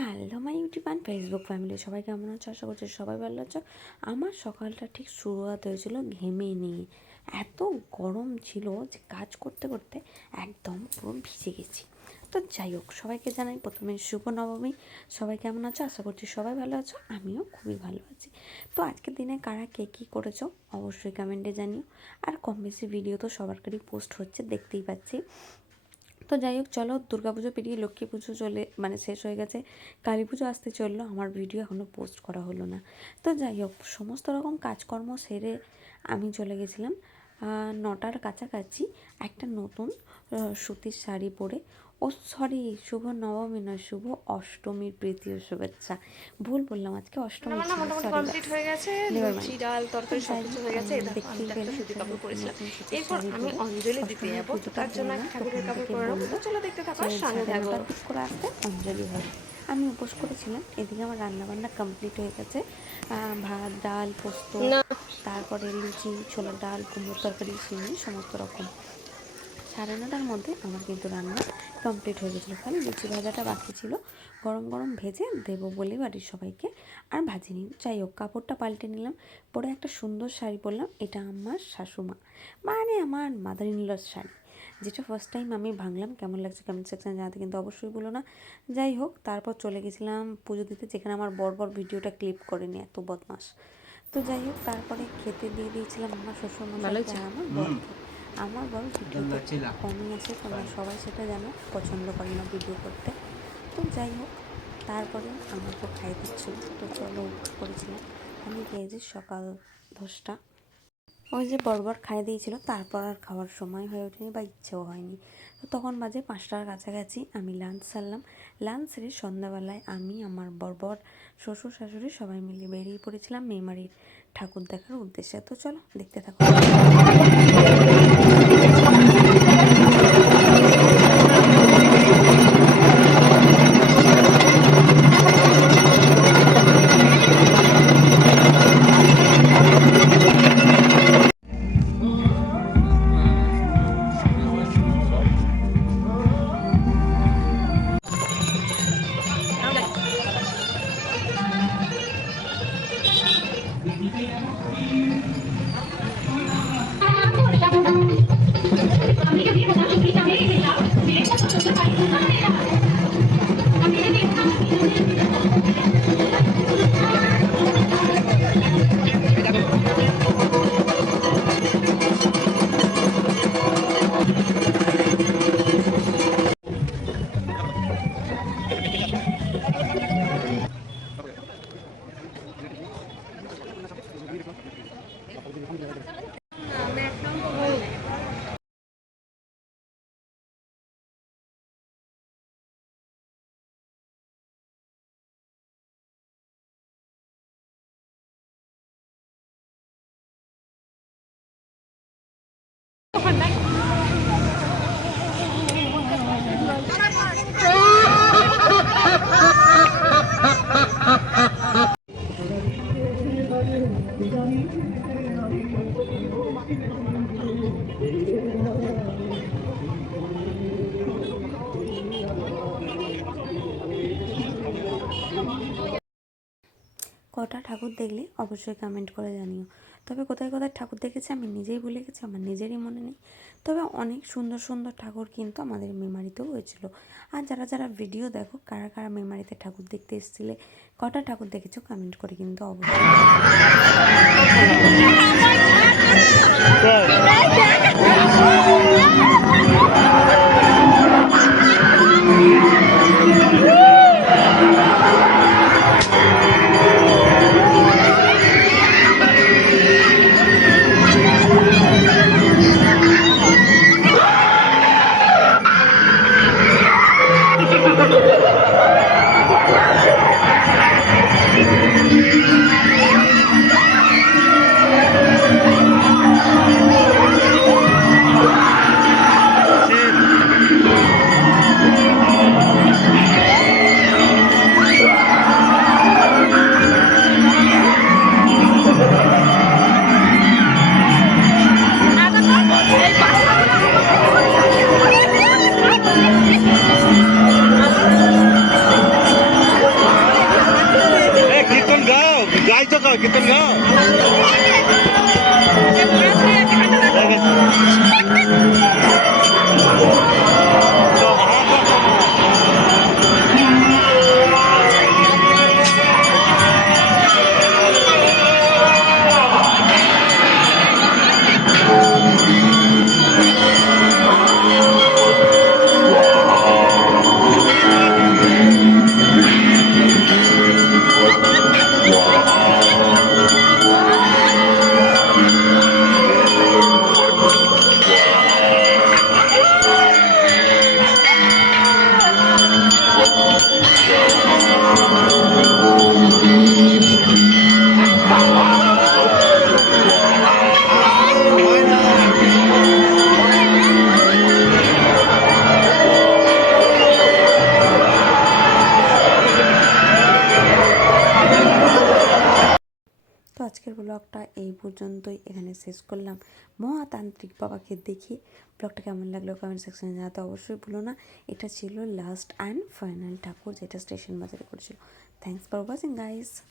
Hello my YouTube and Facebook family, সবাই কেমন আছো? আশা করছি সবাই ভালো আছো। আমার সকালটা ঠিক শুরুয়াত হয়েছিল ঘেমে নিয়ে। এত গরম ছিল যে কাজ করতে করতে একদম পুরো ভিজে গেছি। তো যাই হোক, সবাইকে জানাই প্রথমে শুভ নবমী সবাই কেমন আছো? আশা করছি সবাই ভালো আছো, আমিও খুবই ভালো আছি। তো আজকের দিনে কারা কে কী করেছ? অবশ্যই কমেন্টে জানিও। আর কম বেশি ভিডিও তো সবারকারই পোস্ট হচ্ছে, দেখতেই পাচ্ছি। তো যাই হোক, চলো দুর্গা পুজো পেরিয়ে লক্ষ্মী পুজো চলে মানে শেষ হয়ে গেছে। কালী পুজো আসতে চলল, আমার ভিডিও এখনও পোস্ট করা হলো না। তো যাই হোক, সমস্ত রকম কাজকর্ম সেরে আমি চলে গেছিলাম। নটার কাছাকাছি একটা নতুন সুতির শাড়ি পরে ও সরি শুভ নবমী নয় শুভ অষ্টমীর প্রীতি ও শুভেচ্ছা। ভুল বললাম আজকে অষ্টমী কমপ্লিট হয়ে গেছে লুচি ডাল তরকারি সব কিছু হয়ে গেছে এই আমি দেখো পেলে সুতির কাপড় পরেছিলাম। এরপর আমি অঞ্জলি দিতে অষ্টমীর যাব তার জন্য একটা ঠাকুরের কাপড় বলল তো চলো দেখতে থাকো যে সঙ্গে থাকো করে আসতে অঞ্জলি হবে আমি উপোস করেছিলাম এদিকে আমার রান্নাবান্না কমপ্লিট হয়ে গেছে। আহ, ভাত ডাল পোস্ত তারপরে লুচি ছোলার ডাল কুমড়োর তরকারি সিমি সমস্ত রকম। সাড়ে নটার মধ্যে আমার কিন্তু রান্না কমপ্লিট হয়ে গেছিল। খালি লুচি ভাজাটা বাকি ছিল। গরম গরম ভেজে দেবো বলে বাড়ির সবাইকে আর ভাজিনি যাই হোক কাপড়টা পাল্টে নিলাম। পরে একটা সুন্দর শাড়ি পরলাম। এটা আমার শাশুমা মানে আমার মাদার ইনলর শাড়ি। যেটা ফার্স্ট টাইম আমি ভাঙলাম। কেমন লাগছে কমেন্ট সেকশানে জানাতে কিন্তু অবশ্যই বলো না। যাই হোক তারপর চলে গেছিলাম পুজো দিতে যেখানে আমার বর বর ভিডিওটা ক্লিপ করে নি এত বদমাস তো যাই হোক তারপরে খেতে দিয়ে দিয়েছিলাম আমার শ্বশুর আমার বরকে আমার বড় ভিডিওতে কমই আছে তোমরা সবাই সেটা জানো পছন্দ করে না ভিডিও করতে। তো যাই হোক তারপরে আমাকে খাই দিচ্ছিল তো চলো করেছিলাম। আমি খেয়েছি সকাল দশটা। ওই যে বরবর খাইয়ে দিয়েছিল তারপর আর খাওয়ার সময় হয়ে ওঠেনি বা ইচ্ছেও হয়নি। তো তখন বাজে পাঁচটার কাছাকাছি আমি লাঞ্চ সারলাম। লাঞ্চ সেরে সন্ধ্যাবেলায় আমি আমার বরবর শ্বশুর শাশুড়ি সবাই মিলে বেরিয়ে পড়েছিলাম মেমারির ঠাকুর দেখার উদ্দেশ্যে। তো চলো দেখতে থাকো। কটা ঠাকুর দেখলে অবশ্যই কমেন্ট করে জানিও। তবে কোথায় কোথায় ঠাকুর দেখেছি আমি নিজেই ভুলে গেছি, আমার নিজেরই মনে নেই। তবে অনেক সুন্দর সুন্দর ঠাকুর কিন্তু আমাদের মেমারিতেও হয়েছিল। আর যারা যারা ভিডিও দেখো, কারা কারা মেমারিতে ঠাকুর দেখতে এসেছিলে, কটা ঠাকুর দেখেছ কমেন্ট করে কিন্তু অবশ্যই। পর্যন্তই এখানে শেষ করলাম। মহাতান্ত্রিক বাবাকে দেখি ব্লগটা কেমন লাগল কমেন্ট সেকশনে জানাতে অবশ্যই ভুলো না। এটা ছিল লাস্ট অ্যান্ড ফাইনাল ঠাকুর, যেটা স্টেশন বাজারে করেছিল। Thanks for watching guys